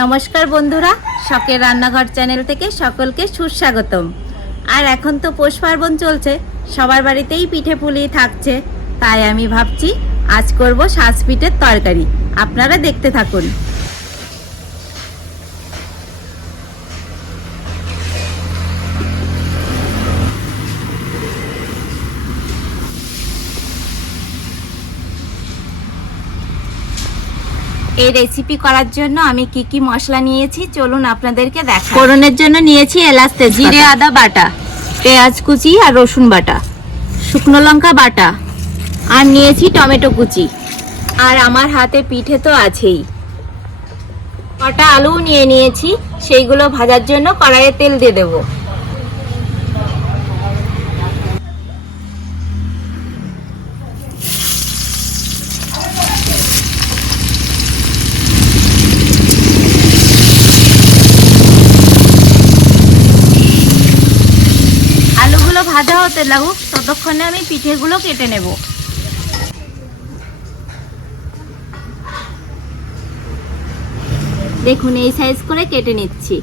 নমস্কার বন্ধুরা, শখের রান্নাঘর চ্যানেল থেকে সকলকে সুস্বাগতম। আর এখন তো পৌষ পার্বণ চলছে, সবার বাড়িতেই পিঠে পুলি থাকছে। তাই আমি ভাবছি, আজ করব শাঁস পিঠের তরকারি। আপনারা দেখতে থাকুন। এই রেসিপি করার জন্য আমি কি কি মশলা নিয়েছি? চলুন আপনাদেরকে দেখ ফোড়নের জন্য নিয়েছি এলাচতে জিরে আদা বাটা পেঁয়াজ কুচি আর রসুন বাটা শুকনো লঙ্কা বাটা আর নিয়েছি টমেটো কুচি। আর আমার হাতে পিঠে তো আছেই। কটা আলু নিয়ে নিয়েছি সেইগুলো ভাজার জন্য কড়াইয়ে তেল দিয়ে দেবো। ভাজা হতে লাগুক ততক্ষণে আমি পিঠেগুলো কেটে নেব। দেখুন এই সাইজ করে কেটে নিচ্ছি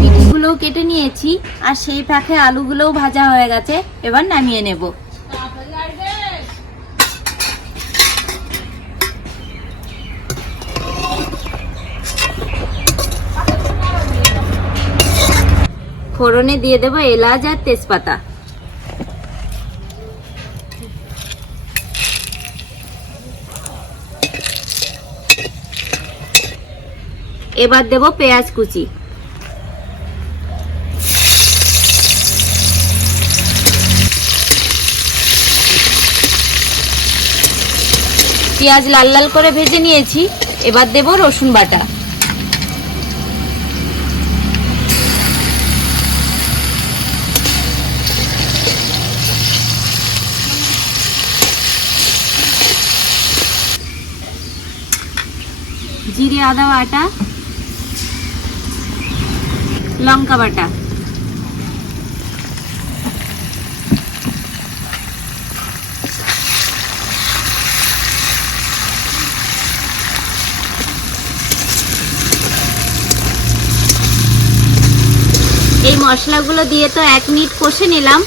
পিঠেগুলোও কেটে নিয়েছি, আর সেই ফাঁকে আলুগুলোও ভাজা হয়ে গেছে, এবার নামিয়ে নেব। ফোড়নে দিয়ে দেবো এলাচ আর তেজপাতা। এবার দেবো পেঁয়াজ কুচি। পেঁয়াজ লাল লাল করে ভেজে নিয়েছি। এবার দেব রসুন বাটা। জিরে আদা বাটা, লঙ্কা বাটা। এই মশলাগুলো দিয়ে তো এক মিনিট কষে নিলাম।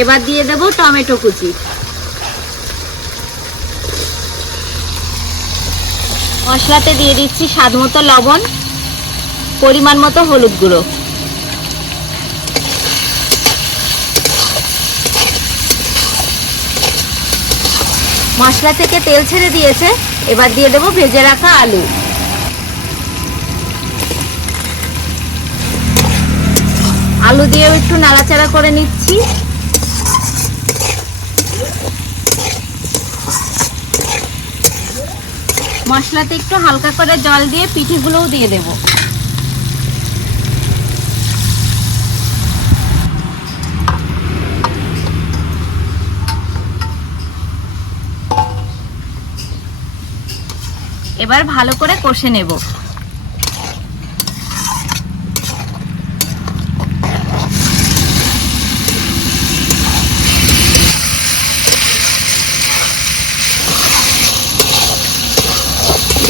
এবার দিয়ে দেব টমেটো কুচি। মশলাতে দিয়ে দিচ্ছি স্বাদ মতো লবণ, পরিমাণ মতো হলুদ গুঁড়ো। মশলা থেকে তেল ছেড়ে দিয়েছে, এবার দিয়ে দেবো ভেজে রাখা আলু। আলু দিয়েও একটু নাড়াচাড়া করে নিচ্ছি। মশলাতে একটু হালকা করে জল দিয়ে পিঠেগুলোও দিয়ে দেব। এবার ভালো করে কষে নেব।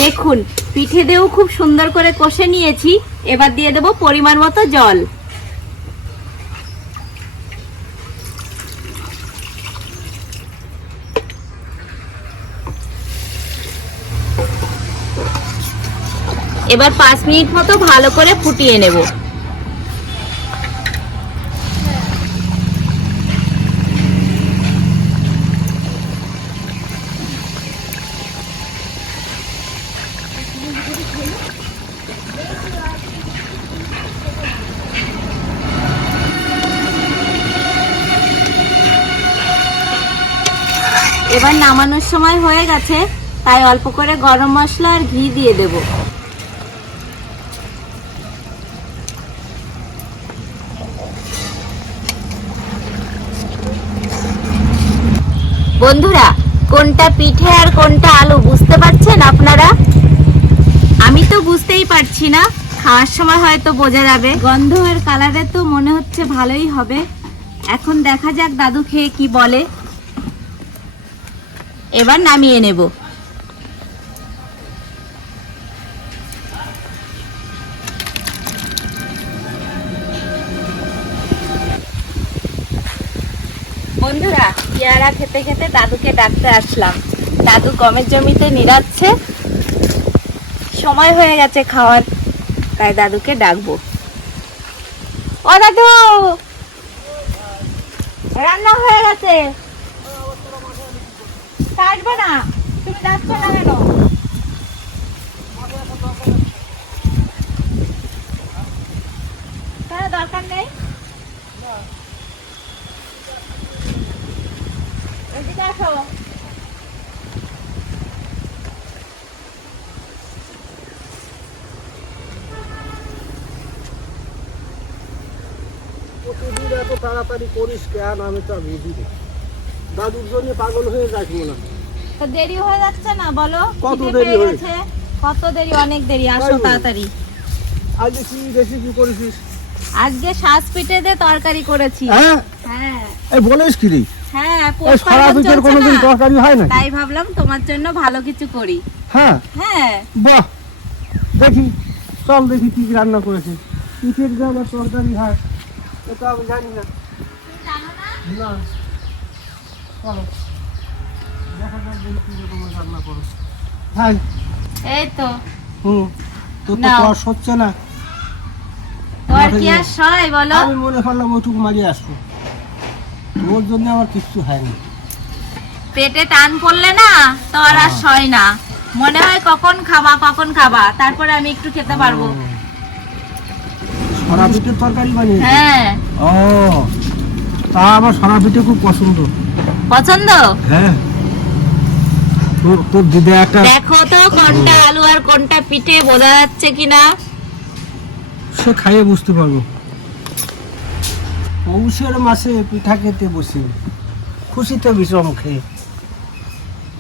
দেখুন, পিঠে দিয়েও খুব সুন্দর করে কষে নিয়েছি। এবার দিয়ে দেব পরিমাণ মতো জল। এবার পাঁচ মিনিট মতো ভালো করে ফুটিয়ে নেব। এবার নামানোর সময় হয়ে গেছে, তাই অল্প করে গরম মশলা আর ঘি দিয়ে দেব। বন্ধুরা, কোনটা পিঠে আর কোনটা আলু, বুঝতে পারছেন আপনারা? আমি তো বুঝতেই পারছি না, খাওয়ার সময় হয়তো বোঝা যাবে। গন্ধ আর কালারে তো মনে হচ্ছে ভালোই হবে। এখন দেখা যাক দাদু খেয়ে কি বলে। এবার নামিয়ে নেব। বন্ধুরা, পেয়ারা খেতে খেতে দাদুকে ডাকতে আসলাম। দাদু গমের জমিতে নিরাচ্ছে। সময় হয়ে গেছে খাওয়ার, তাই দাদুকে ডাকবো। ও দাদু! রান্না হয়ে গেছে। কাটবে না। তুমি যাচ্ছ না কেন? তাহলে দরকার নেই? এদিকে আসো। তাড়াতাড়ি করিস কেন? আমি তো বুঝি না দাদুর জন্য পাগল হয়ে যাস মনে। তো দেরি হয়ে যাচ্ছে না বলো? কত দেরি হয়েছে? কত দেরি অনেক দেরি আসো। তাড়াতাড়ি। আজ কি রেসিপি করেছিস? আজকে পিঠে দিয়ে তরকারি করেছি। হ্যাঁ? হ্যাঁ। এই বলিস কি রে? হ্যাঁ সারা পিঠের কোনোদিন না। তরকারি হয় না তাই ভাবলাম তোমার জন্য ভালো কিছু করি। হ্যাঁ? হ্যাঁ। বাহ! দেখি চল দেখি কি রান্না করেছিস পিঠের যে আবার তরকারি হয় এটা আমি জানি না? না। হ্যাঁ এই তো। হুম তোর তো নাও। কষ হচ্ছে না। তোমার কি আর সয় বলো। আমি মনে করলাম ওইটুকু মারিয়ে আসব। ওর জন্য আমার কিচ্ছু হয়নি। পেটে টান পড়লে না তো আর আর সয় না। মনে হয় কখন খাবা কখন খাবা। তারপরে আমি একটু খেতে পারব। সরা পিঠের তরকারি বানিয়ে হ্যাঁ। ও তা আমার সরা পিঠে খুব পছন্দ। পছন্দ? হ্যাঁ। তোর তোর দিদা একটা দেখো তো কোনটা আলু আর কোনটা পিঠে বোঝা যাচ্ছে কিনা? সে খাইয়ে বুঝতে পারব। পৌষের মাসে পিঠা খেতে বসি। খুশিতে বিষম খেয়ে।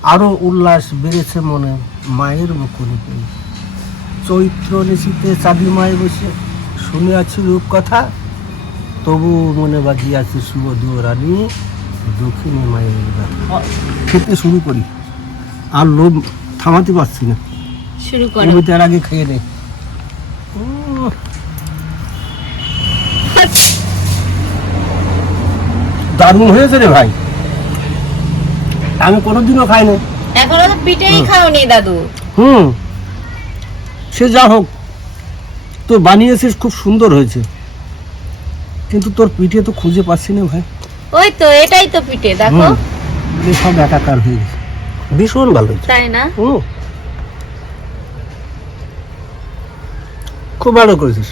আরও উল্লাস বেড়েছে মনে মায়ের মুখরিতে চৈত্র নিশীতে চাঁদি মায়ে বসে। শুনিয়াছি রূপ কথা তবু মনে বাজিয়াছে সুবধু রানী দক্ষিণে মায়ের। খেতে শুরু করি। আর লোভ থামাতে পারছি না। শুরু করো। আমি তার আগে খেয়ে নেই। দারুণ হয়েছে রে ভাই। আমি কোনোদিনও খাইনি এখনও তো পিঠেই খাওনি দাদু। হুম। সে যা হোক তো বানিয়েছিস খুব সুন্দর হয়েছে। কিন্তু তোর পিঠে তো খুঁজে পাচ্ছি না ভাই। ওই তো এটাই তো পিঠে দেখো। সব একাকার হয়ে গেছে। ভীষণ ভালো হয়েছে। তাই না? খুব ভালো করেছিস।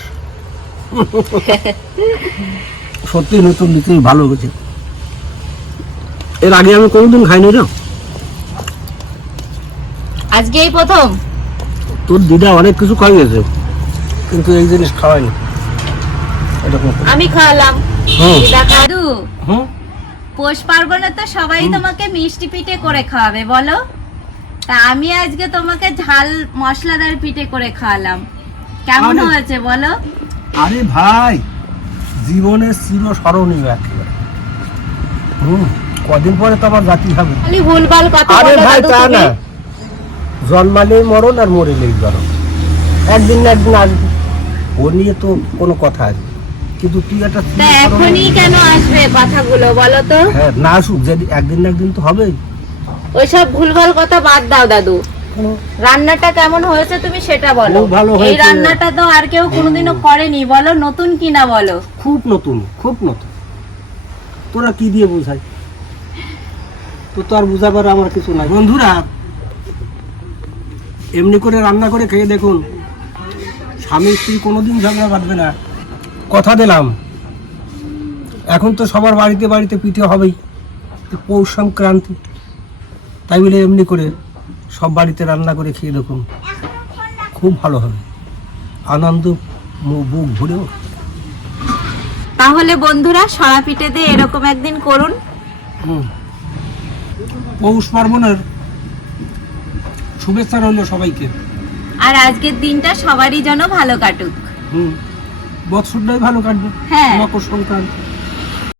সত্যি নতুন নিতে ভালো হয়েছে। এর আগে আমি কোনোদিন খাইনি না আজকেই প্রথম? তোর দিদা অনেক কিছু খাইয়েছে। কিন্তু এই জিনিস খাওয়াইনি আমি খাওয়ালাম। দিদা পৌষ পার্বণে তো সবাই তোমাকে মিষ্টি পিঠে করে খাওয়াবে বলো? তা আমি আজকে তোমাকে ঝাল মশলাদার পিঠে করে খাওয়ালাম। কেমন হয়েছে বলো? আরে ভাই জীবনের চির স্মরণীয় একেবারে। হুম কদিন পরে তো আমার জাতি হবে। খালি ভুলভাল কথা আরে ভাই তা না। জন্মালেই মরণ আর মরেলেই মরণ একদিন না একদিন আসবে। ও নিয়ে তো কোনো কথা আছে। কিন্তু তুই একটা এখনই কেন আসবে কথাগুলো বলো তো? হ্যাঁ না আসুক যদি একদিন না একদিন তো হবেই ওইসব ভুলভাল কথা বাদ দাও দাদু। রান্নাটা কেমন হয়েছে তুমি সেটা বলো। এই রান্নাটা তো আর কেউ কোনোদিনও করেনি বলো নতুন কিনা বলো। খুব নতুন খুব নতুন। তোরা কি দিয়ে বোঝাই? তো তো আর বোঝাবার আমার কিছু নাই। বন্ধুরা এমনি করে রান্না করে খেয়ে দেখুন স্বামী স্ত্রী কোনোদিন ঝগড়া বাঁধবে না। কথা দিলাম। এখন তো সবার বাড়িতে বাড়িতে পিঠে হবেই। পৌষ সংক্রান্তি। তাই বলে এমনি করে সব বাড়িতে রান্না করে খেয়ে দেখুন। খুব ভালো হবে। আনন্দ বুক ভরেও তাহলে বন্ধুরা সরা পিঠে দিয়ে এরকম একদিন করুন। পৌষ পার্বণের শুভেচ্ছা রইল সবাইকে। আর আজকের দিনটা সবারই যেন ভালো কাটুক। হুম। বৎসরটাই ভালো কাটবে হ্যাঁ। মকর সংক্রান্তি